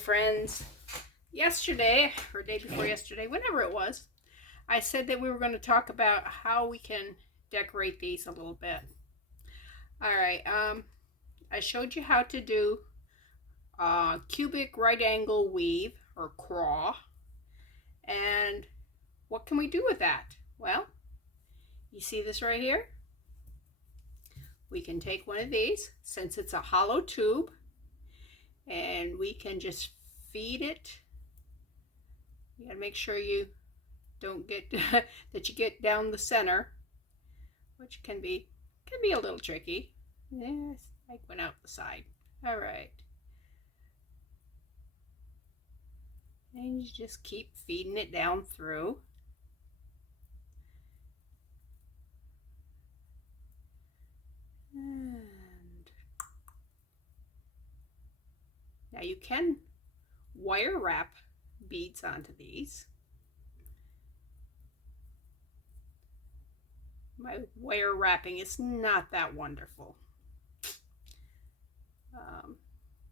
friends. Yesterday, or day before yesterday, whenever it was, I said that we were going to talk about how we can decorate these a little bit. Alright, I showed you how to do cubic right angle weave, or CRAW. And what can we do with that? Well, you see this right here? We can take one of these, since it's a hollow tube, and we can just feed it. You gotta make sure you don't get that you get down the center, which can be a little tricky. Yes, I went out the side. All right, and you just keep feeding it down through. And now you can wire wrap beads onto these. My wire wrapping is not that wonderful.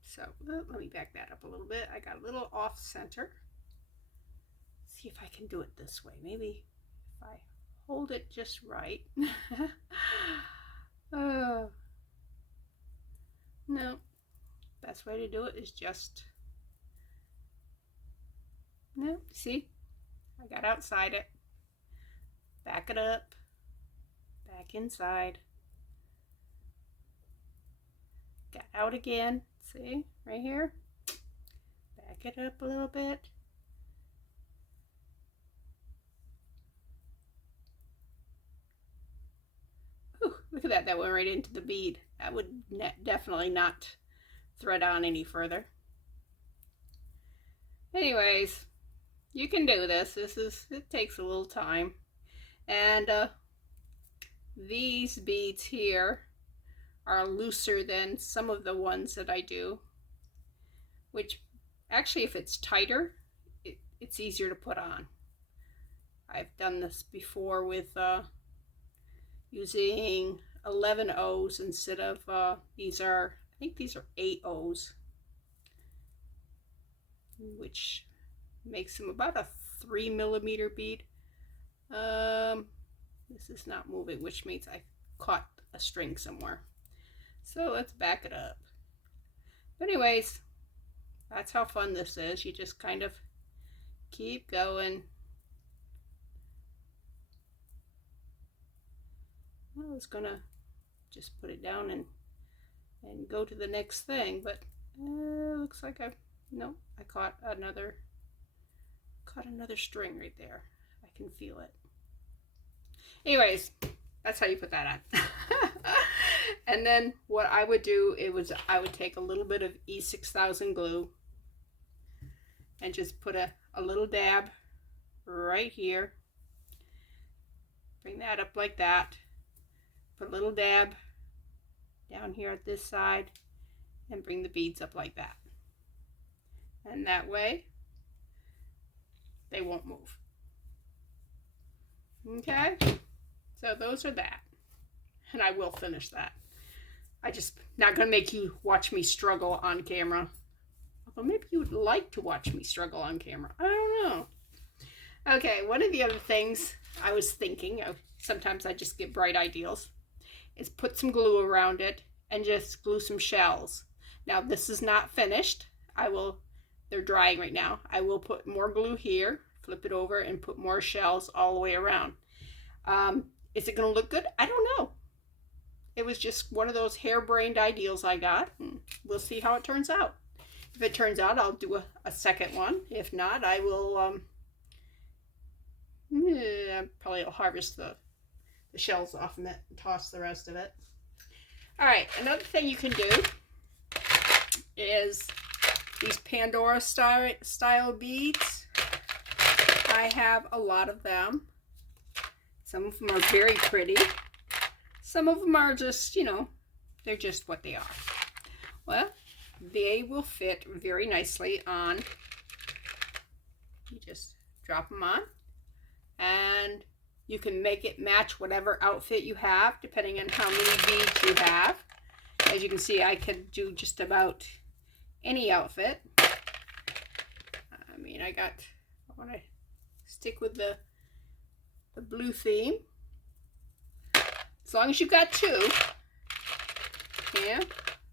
So let me back that up a little bit. I got a little off center. See if I can do it this way. Maybe if I hold it just right. No, best way to do it is just, no, see, I got outside it, back it up, back inside, got out again, see, right here, back it up a little bit, ooh, look at that, that went right into the bead. That would definitely not thread on any further. Anyways, you can do this. It takes a little time. And these beads here are looser than some of the ones that I do, which actually, if it's tighter, it's easier to put on. I've done this before with using 11 O's instead of I think these are 8 O's, which makes them about a 3mm bead. This is not moving, which means I caught a string somewhere. So let's back it up. But anyways, that's how fun this is. You just kind of keep going. I was gonna just put it down and go to the next thing, but looks like I caught another string right there. I can feel it. Anyways, that's how you put that on. And then what I would do, I would take a little bit of E6000 glue and just put a little dab right here. Bring that up like that. Put a little dab down here at this side and bring the beads up like that. And that way they won't move. Okay, so those are that. And I will finish that. I just not gonna make you watch me struggle on camera. Although maybe you would like to watch me struggle on camera. I don't know. Okay, one of the other things I was thinking of, sometimes I just get bright ideas, is put some glue around it and just glue some shells. Now this is not finished. They're drying right now. I will put more glue here, flip it over, and put more shells all the way around. Is it gonna look good? I don't know. It was just one of those harebrained ideas I got. We'll see how it turns out. If it turns out, I'll do a second one. If not, I will probably will harvest the shells off of it and toss the rest of it. All right, another thing you can do is these Pandora style beads. I have a lot of them. Some of them are very pretty. Some of them are just, they're just what they are. Well, they will fit very nicely on. You just drop them on, and you can make it match whatever outfit you have, depending on how many beads you have. As you can see, I could do just about any outfit. mean, I want to stick with the blue theme. As long as you've got two. Yeah.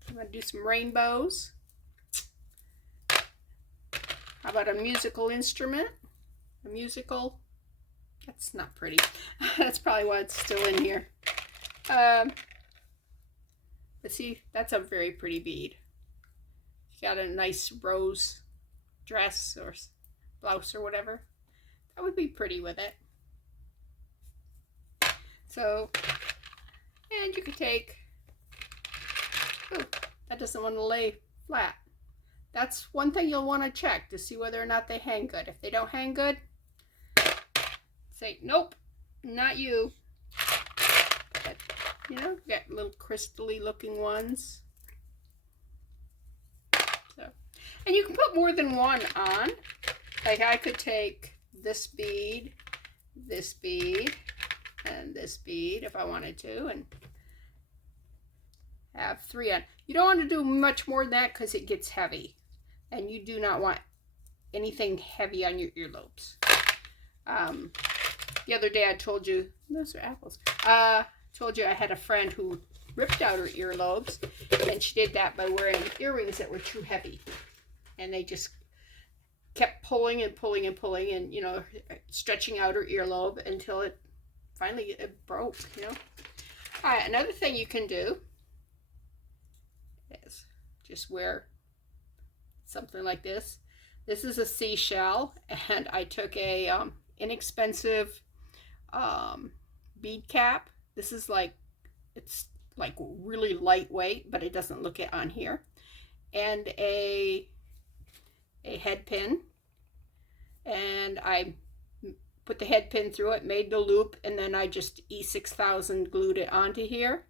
I'm going to do some rainbows. How about a musical instrument? A musical? That's not pretty. That's probably why it's still in here. But see, that's a very pretty bead. You got a nice rose dress or blouse or whatever. That would be pretty with it. So, and you could take, oh, that doesn't want to lay flat. That's one thing you'll want to check to see whether or not they hang good. If they don't hang good, say, nope, not you. But, you know, you got little crystally looking ones. So, and you can put more than one on. Like I could take this bead, and this bead if I wanted to, and have three on. You don't want to do much more than that because it gets heavy, and you do not want anything heavy on your earlobes. The other day I told you, those are apples. Told you I had a friend who ripped out her earlobes, and she did that by wearing earrings that were too heavy, and they just kept pulling and pulling and pulling, and you know, stretching out her earlobe until it finally broke. You know. All right, another thing you can do is just wear something like this. This is a seashell, and I took a inexpensive bead cap. This is like, it's like really lightweight, but it doesn't look it on here. And a head pin, and I put the head pin through it, made the loop, and then I just E6000 glued it onto here,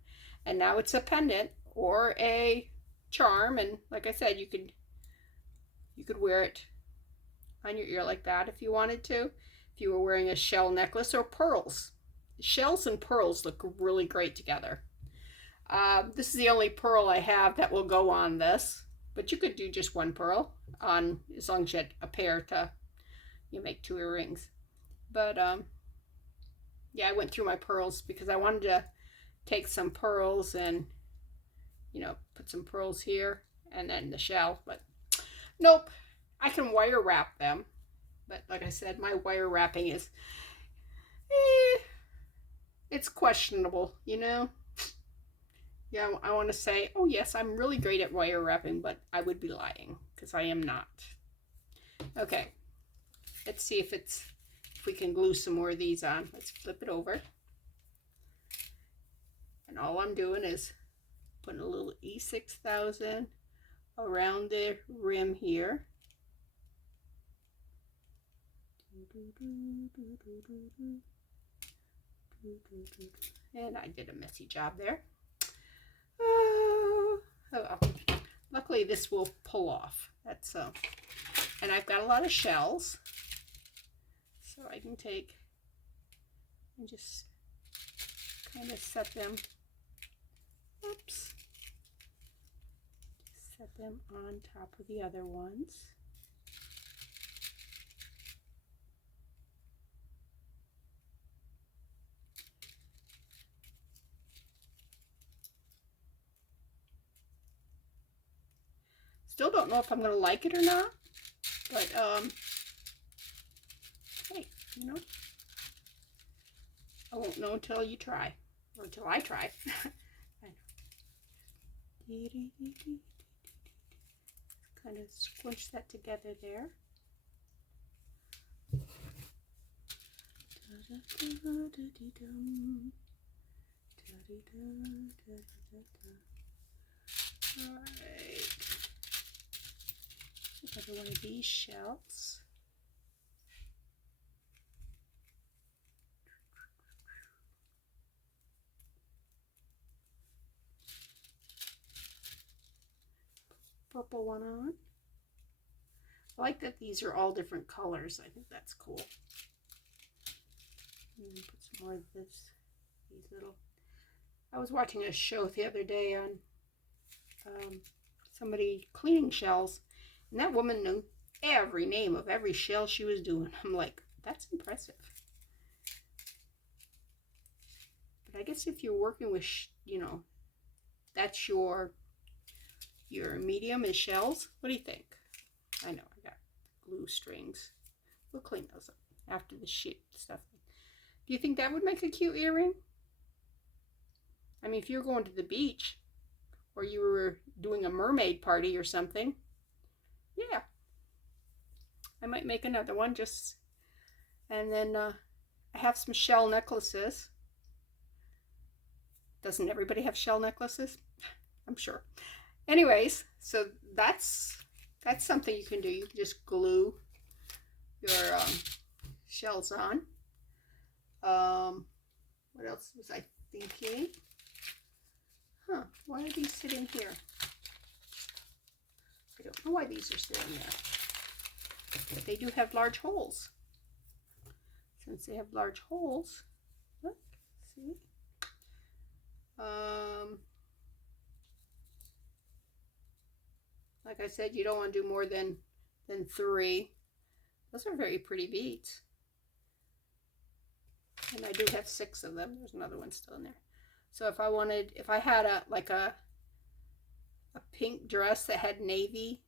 and now it's a pendant or a charm. And like I said, you could wear it on your ear like that if you wanted to, if you were wearing a shell necklace or pearls. Shells and pearls look really great together. This is the only pearl I have that will go on this, but you could do just one pearl on, as long as you had a pair to, you make two earrings. But yeah, I went through my pearls because I wanted to take some pearls and, you know, put some pearls here and then the shell, but nope. I can wire wrap them, but like I said, my wire wrapping is it's questionable, you know. Yeah, I want to say, oh yes, I'm really great at wire wrapping, but I would be lying because I am not. Okay, let's see if we can glue some more of these on. Let's flip it over, and all I'm doing is putting a little E6000 around the rim here. And I did a messy job there. Oh well. Luckily this will pull off. That's and I've got a lot of shells, so I can take and just kind of set them. Oops. Just set them on top of the other ones. Still don't know if I'm going to like it or not, but hey, you know, I won't know until you try, or until I try. Kind of squinch that together there. All right. Another one of these shells. Purple one on. I like that these are all different colors. I think that's cool. And then put some more of this. These little. I was watching a show the other day on somebody cleaning shells. And that woman knew every name of every shell she was doing. I'm like, that's impressive. But I guess if you're working with, you know, that's your medium is shells. What do you think? I know I got glue strings. We'll clean those up after the sheet stuff. Do you think that would make a cute earring? I mean, if you're going to the beach or you were doing a mermaid party or something, yeah. I might make another one just, and then I have some shell necklaces. Doesn't everybody have shell necklaces? I'm sure. Anyways, so that's something you can do. You can just glue your shells on. What else was I thinking? Huh, why are these sitting here? I don't know why these are sitting there. But they do have large holes. Since they have large holes, look, see? Like I said, you don't want to do more than 3. Those are very pretty beads. And I do have 6 of them. There's another one still in there. So if I had a pink dress that had navy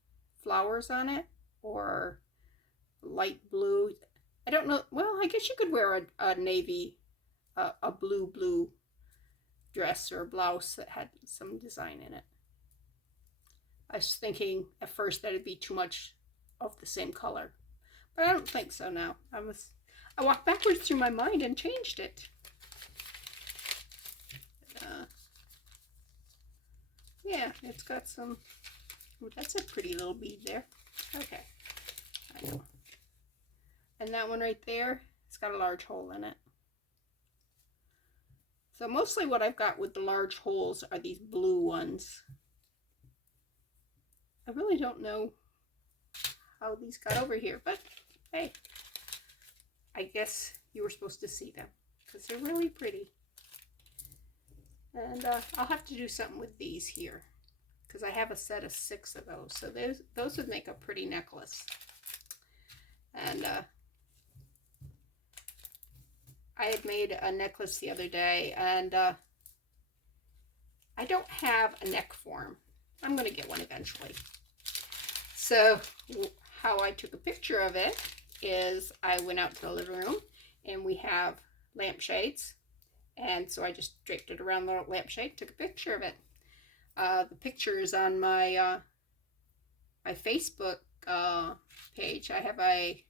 flowers on it, or light blue, I don't know, well, I guess you could wear a navy, a blue dress or blouse that had some design in it. I was thinking at first that it'd be too much of the same color, but I don't think so now. I walked backwards through my mind and changed it. Yeah, it's got some, ooh, that's a pretty little bead there. Okay, I know. And that one right there, it's got a large hole in it. So mostly what I've got with the large holes are these blue ones. I really don't know how these got over here, but hey, I guess you were supposed to see them because they're really pretty. And I'll have to do something with these here because I have a set of 6 of those. So those would make a pretty necklace. And I had made a necklace the other day, and I don't have a neck form. I'm going to get one eventually. So how I took a picture of it is I went out to the living room, and we have lampshades. And so I just draped it around the lampshade, took a picture of it. The picture is on my my Facebook page. I have a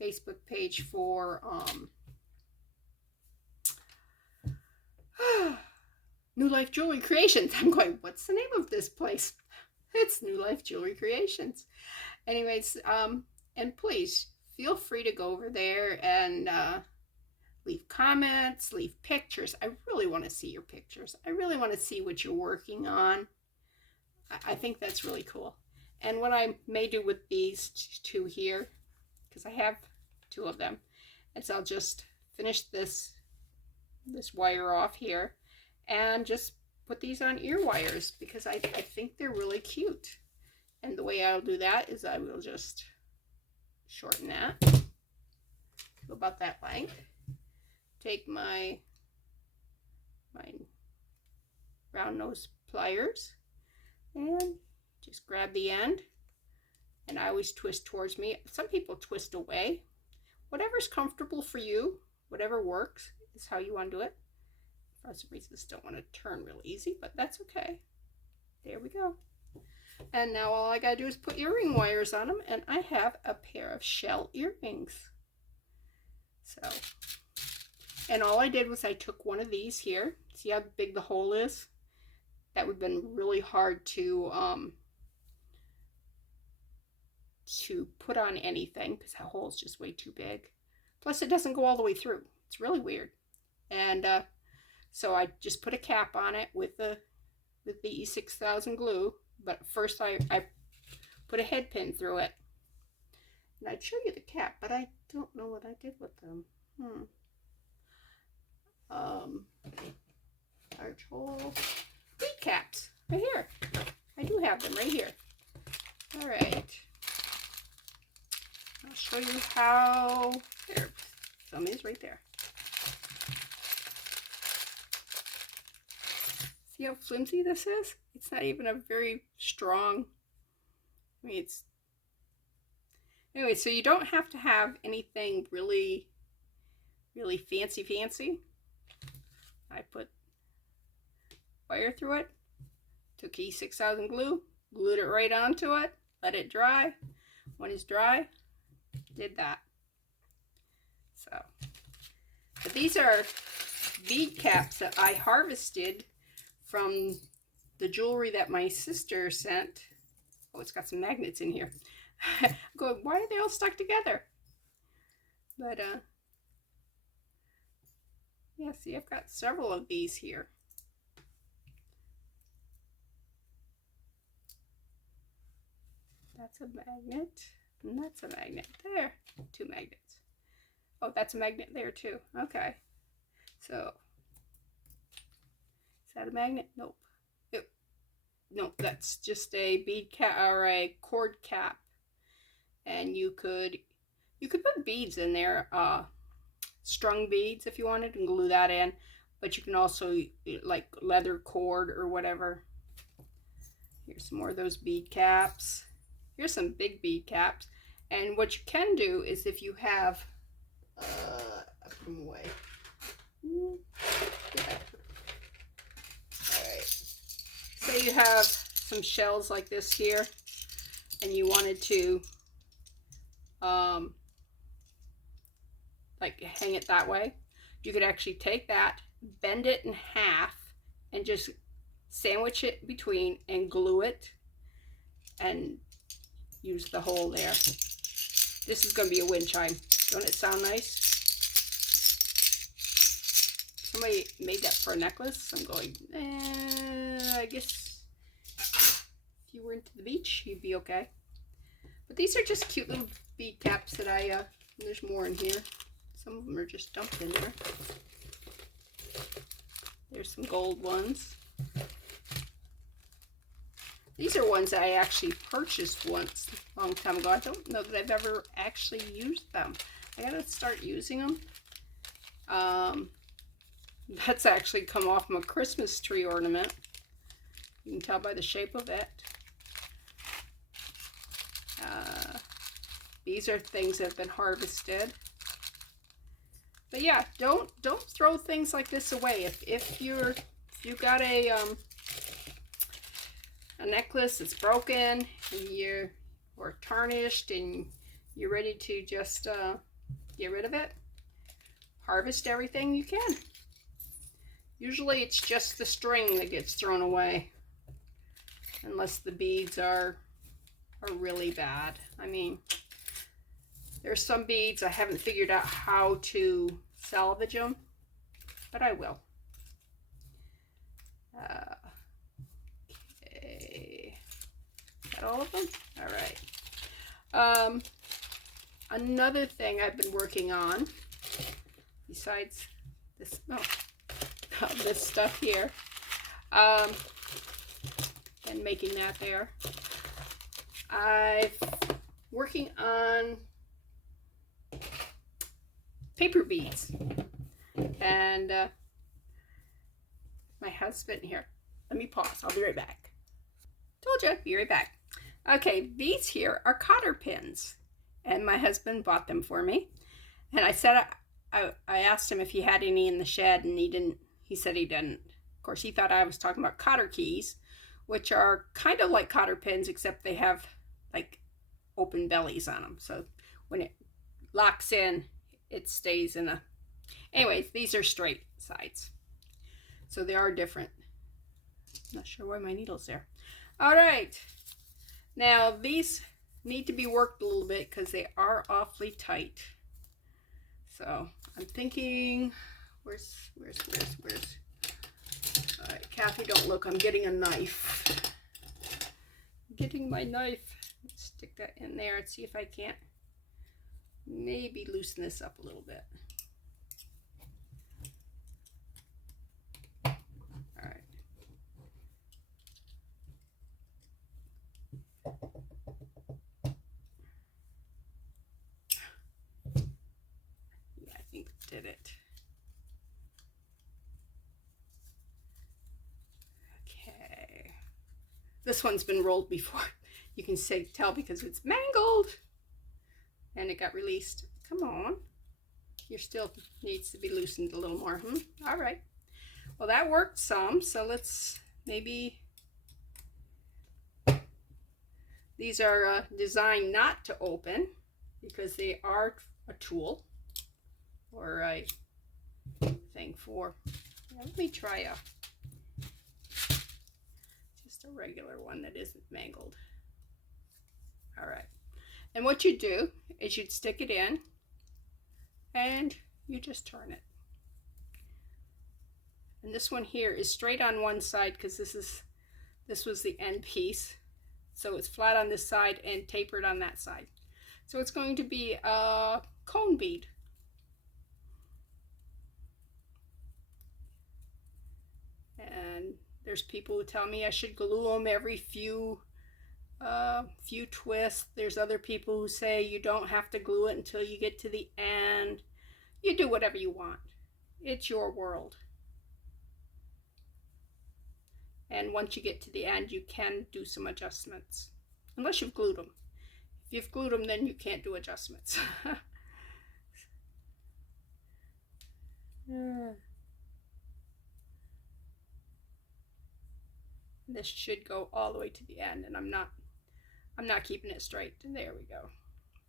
Facebook page for New Life Jewelry Creations. I'm going, what's the name of this place? It's New Life Jewelry Creations. Anyways, and please feel free to go over there and leave comments, leave pictures. I really want to see your pictures. I really want to see what you're working on. I think that's really cool. And what I may do with these 2 here, because I have 2 of them, is I'll just finish this wire off here and just put these on ear wires because I think they're really cute. And the way I'll do that is I will just shorten that to about that length. Take my round nose pliers and just grab the end, and I always twist towards me. Some people twist away. Whatever's comfortable for you, whatever works is how you want to do it. For some reason, this don't want to turn real easy, but that's okay. There we go. And now all I gotta do is put earring wires on them, and I have a pair of shell earrings. So, and all I did was I took one of these here. See how big the hole is? That would have been really hard to put on anything because that hole is just way too big. Plus, it doesn't go all the way through. It's really weird. And so I just put a cap on it with the E6000 glue. But first I put a head pin through it. And I'd show you the cap, but I don't know what I did with them. Large hole. Bead caps. Right here. I do have them right here. Alright. how, there, some is right there. See how flimsy this is? It's not even a very strong, I mean, it's, anyway, so you don't have to have anything really, really fancy. I put wire through it, took E6000 glue, glued it right onto it, let it dry. When it's dry, did that. So, but these are bead caps that I harvested from the jewelry that my sister sent. Oh, it's got some magnets in here. I'm going, why are they all stuck together? But yeah, see, I've got several of these here. That's a magnet, and that's a magnet. There, 2 magnets. Oh, that's a magnet there too. Okay, so is that a magnet? Nope. Nope, that's just a bead cap or a cord cap, and you could put beads in there, strung beads if you wanted, and glue that in. But you can also like leather cord or whatever. Here's some more of those bead caps. Here's some big bead caps. And what you can do is if you have, I put them away. Yeah. All right. Say you have some shells like this here, and you wanted to, like hang it that way. You could actually take that, bend it in half, and just sandwich it between and glue it, and use the hole there. This is going to be a wind chime. Don't it sound nice? Somebody made that for a necklace. I'm going, I guess if you were into the beach, you'd be okay. But these are just cute little bead caps that there's more in here. Some of them are just dumped in there. There's some gold ones. These are ones that I actually purchased once a long time ago. I don't know that I've ever actually used them. I gotta start using them. That's actually come off my Christmas tree ornament. You can tell by the shape of it. These are things that have been harvested. But yeah, don't throw things like this away. If you've got a necklace that's broken and or tarnished and you're ready to just get rid of it, harvest everything you can. Usually it's just the string that gets thrown away, unless the beads are really bad. I mean, there's some beads I haven't figured out how to salvage them, but I will. Okay, is that all of them? All right. Another thing I've been working on, besides this, this stuff here, and making that there, I'm working on paper beads, and my husband here, let me pause, I'll be right back. Told you, be right back. Okay, these here are cotter pins, and my husband bought them for me, and I said I asked him if he had any in the shed, and he said he didn't. Of course, he thought I was talking about cotter keys, which are kind of like cotter pins, except they have like open bellies on them, so when it locks in, it stays in a... Anyways, these are straight sides, so they are different. Not sure why my needle's there. All right, now these need to be worked a little bit because they are awfully tight. So I'm thinking, where's all right, Kathy, don't look, I'm getting a knife. I'm getting my knife. Let's stick that in there and see if I can't maybe loosen this up a little bit. All right. did it. Okay. This one's been rolled before. You can tell because it's mangled. And it got released. Come on. Your still needs to be loosened a little more. All right. Well, that worked some. So let's maybe... These are designed not to open because they are a tool or a thing for... Let me try just a regular one that isn't mangled. All right. And what you do is you'd stick it in and you just turn it. And this one here is straight on one side because this was the end piece. So it's flat on this side and tapered on that side. So it's going to be a cone bead. And there's people who tell me I should glue them every few twists. There's other people who say you don't have to glue it until you get to the end. You do whatever you want. It's your world. And once you get to the end, you can do some adjustments. Unless you've glued them. If you've glued them, then you can't do adjustments. This should go all the way to the end, and I'm not keeping it straight. And there we go.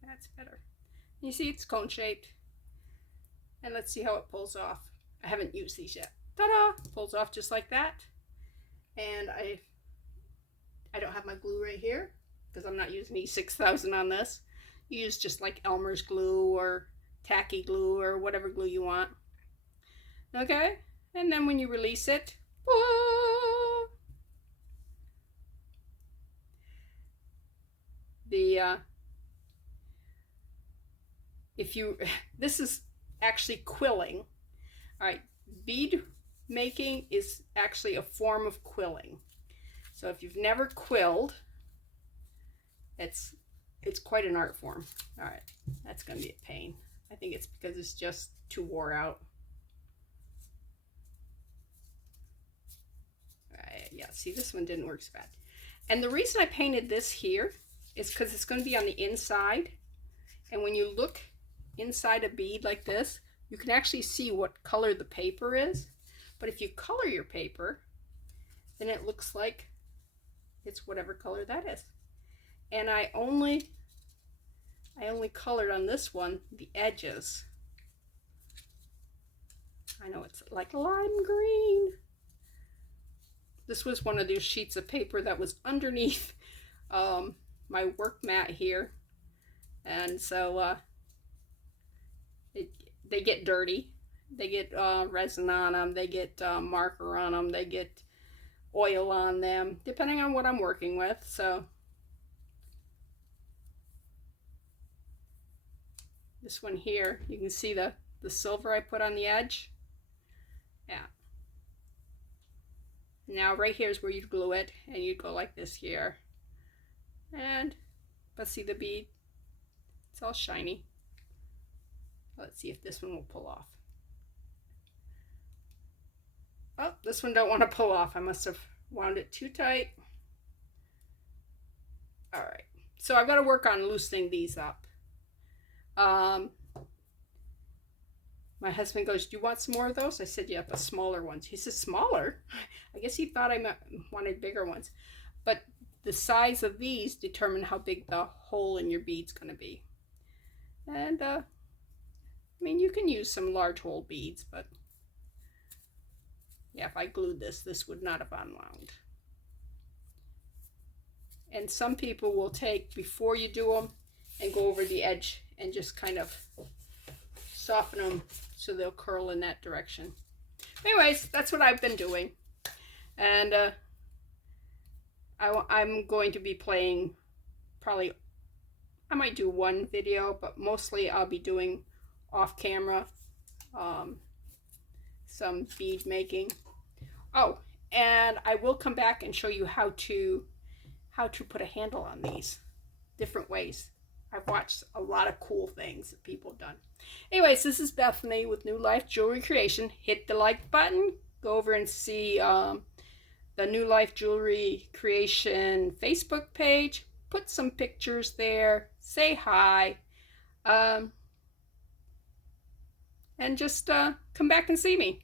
That's better. You see it's cone shaped. And let's see how it pulls off. I haven't used these yet. Ta-da! Pulls off just like that. And I don't have my glue right here because I'm not using E6000 on this. You use just like Elmer's glue or tacky glue or whatever glue you want. Okay? And then when you release it, whoa, this is actually quilling. All right, bead making is actually a form of quilling. So if you've never quilled, it's quite an art form. All right, that's gonna be a pain. I think it's because it's just too wore out. All right, yeah, see, this one didn't work so bad. And the reason I painted this here is because it's going to be on the inside. And when you look inside a bead like this, you can actually see what color the paper is. But if you color your paper, then it looks like it's whatever color that is. And I only colored on this one the edges. I know it's like lime green. This was one of those sheets of paper that was underneath my work mat here. And so they get dirty. They get resin on them, they get marker on them, they get oil on them, depending on what I'm working with. So this one here, you can see the silver I put on the edge. Yeah. Now right here is where you'd glue it, and you'd go like this here. But see the bead? It's all shiny. Let's see if this one will pull off. Oh, this one don't want to pull off. I must have wound it too tight. All right, so I've got to work on loosening these up. My husband goes, do you want some more of those? I said, yeah, but smaller ones. He says, smaller? I guess he thought I wanted bigger ones. But the size of these determine how big the hole in your bead's going to be. And, I mean, you can use some large hole beads, but yeah, if I glued this would not have unwound. And some people will take, before you do them, and go over the edge and just kind of soften them so they'll curl in that direction. Anyways, that's what I've been doing. And I'm going to be playing, probably, I might do one video, but mostly I'll be doing off camera some bead making. Oh, and I will come back and show you how to put a handle on these different ways. I've watched a lot of cool things that people have done. Anyways, this is Bethany with New Life Jewelry Creation. Hit the like button. Go over and see the New Life Jewelry Creation Facebook page. Put some pictures there. Say hi. And just come back and see me.